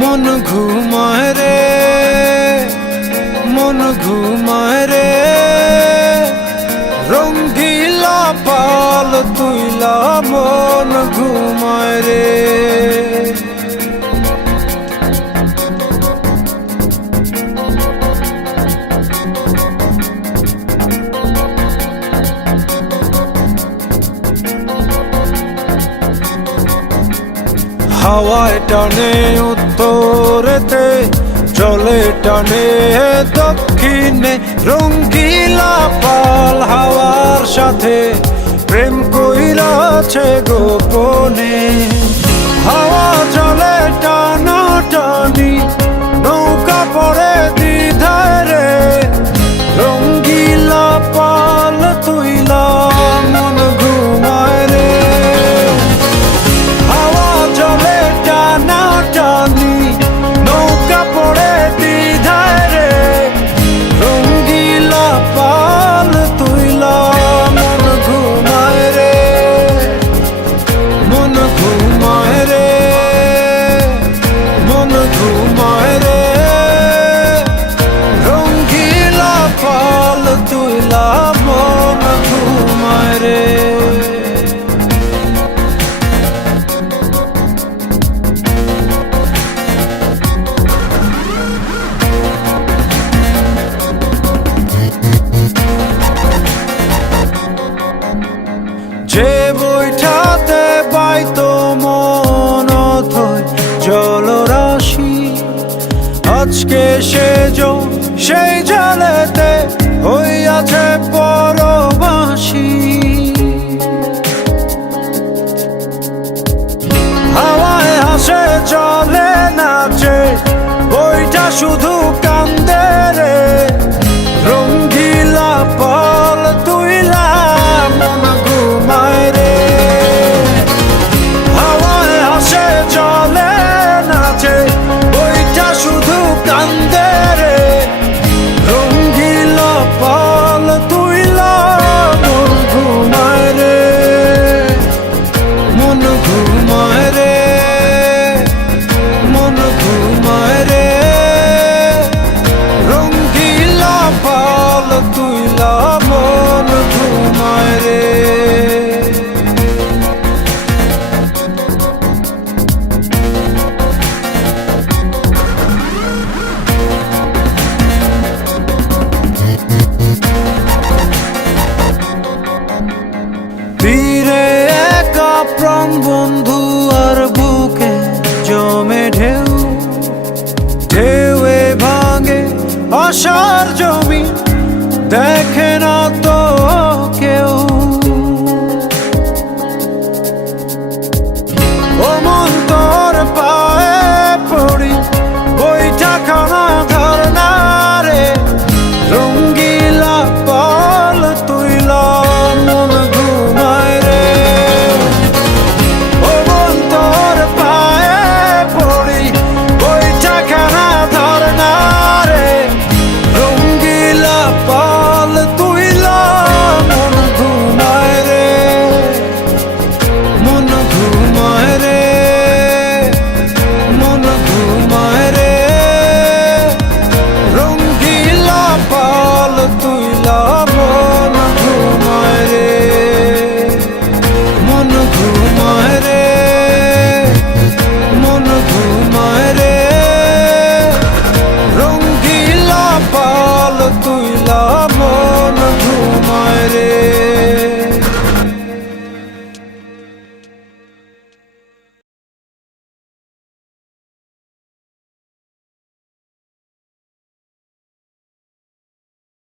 মন ঘুমায় রে, মন ঘুমায় রে, রঙ্গিলা পাল তুইলা মন ঘুমায় রে। হাওয়ায় টানে উত্তরেতে, চলে টানে দক্ষিণে, রঙ্গিলা পাল হাওয়ার সাথে প্রেম কইরাছে গোপনে। হাওয়া চলে টানা টানি, নৌকা পড়ে দ্বিধায় রে, রঙ্গিলা পাল তুইলা মন ঘুমায় রে। হাওয়া চলে টানা টানি, নৌকা পড়ে দ্বিধায় রে, রঙ্গিলা পাল তুইলা মন ঘুমায় রে, মন ঘুমায় রে, মন ঘুমায় রে, রঙ্গিলা পাল তুইলা মন ঘুমায় রে। যে বইটাতে বাইতো মন অথই জলরাশি, আজকে সেই জলেতে হইয়াছে পরবাসী। হাওয়ায় হাসে চলে নাচে, বইটা শুধু কান্দে রে, রঙ্গিলা পাল তুইলা মন ঘুমায় রে। হাওয়ায় হাসে চলে নাচে, বইটা শুধু কান্দে রে, রঙ্গিলা পাল তুইলা মন ঘুমায় রে, মন ঘুমায় রে, মন ঘুমায় রে, রঙ্গিলা পাল তুইলা মন ঘুমায় রে। তীরে একা প্রাণ বন্ধু আর বুকে জমে ঢেউ, ঢেউয়ে ভাঙে আশার জমি, দেখে না তো